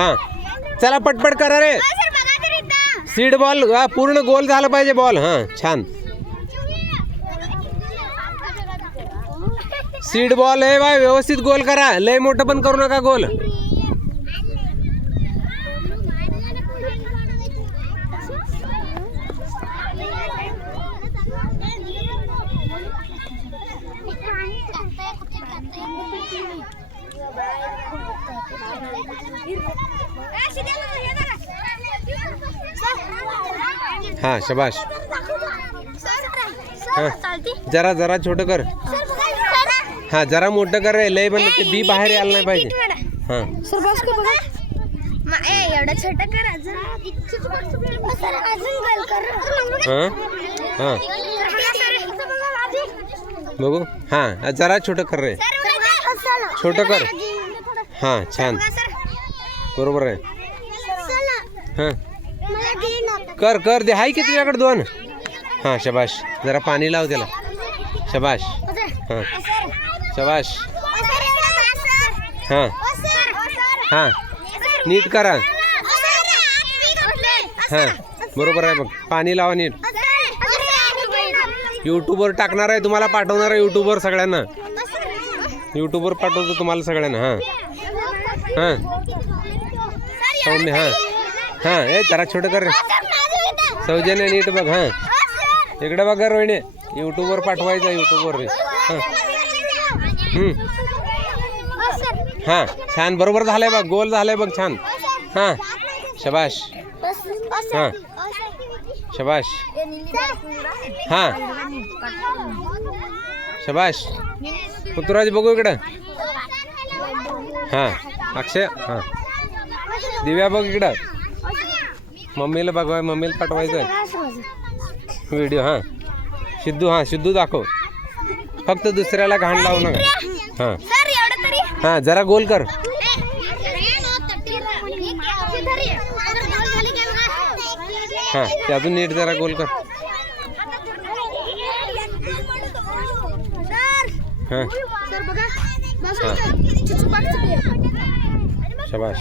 हां चला पटपट करा रे. सीड बॉल पूर्ण गोल झाला पाहिजे बॉल. हां छान. सीड बॉल आहे बाय, व्यवस्थित गोल करा. लय मोठं पण करू नका गोल. हाँ शाबाश. हाँ जरा जरा छोटं कर. हाँ जरा मोठं कर रे, लय पण ते बी बाहेर यायला नाही पाहिजे. हाँ एवढं छोटं कर अजून. हाँ हाँ बघू. हाँ जरा छोटं कर रे, छोटं कर. हाँ छान बरोबर आहे. हाँ कर कर दे. हाय की तुझ्याकडे दोन. हाँ शाबाश. जरा पाणी लाव त्याला. शाबाश. हाँ शाबाश. हाँ हाँ नीट करा. हां बरोबर आहे. बघ पाणी लावा नीट. यूट्यूबवर टाकणार आहे, तुम्हाला पाठवणार आहे यूट्यूबवर सगळ्यांना. यूट्यूबवर पाठवतो तुम्हाला सगळ्यांना. हां हां सौम्य. हां हां ए जरा छोटं कर रे. सौजन्य नीट बघ. हां इकडे बघा रोहिणी, यूट्यूबवर पाठवायचं यूट्यूबवर रे. हां हां छान बरोबर झालंय बघ. गोल झालंय बघ छान. हां शाबाश. हां शाबाश. हां शाबाश. पुतराज बघू इकडं. हां अक्षय. हां दिव्या बघ इकडं. मम्मीला बघवाय, मम्मीला पाठवायचं व्हिडिओ. हां सिद्धू. हां सिद्धू दाखव. फक्त दुसऱ्याला घाण लावू नका. हां हां जरा गोल कर. हां ते अजून नीट जरा गोल कर. हां हां शाबाश.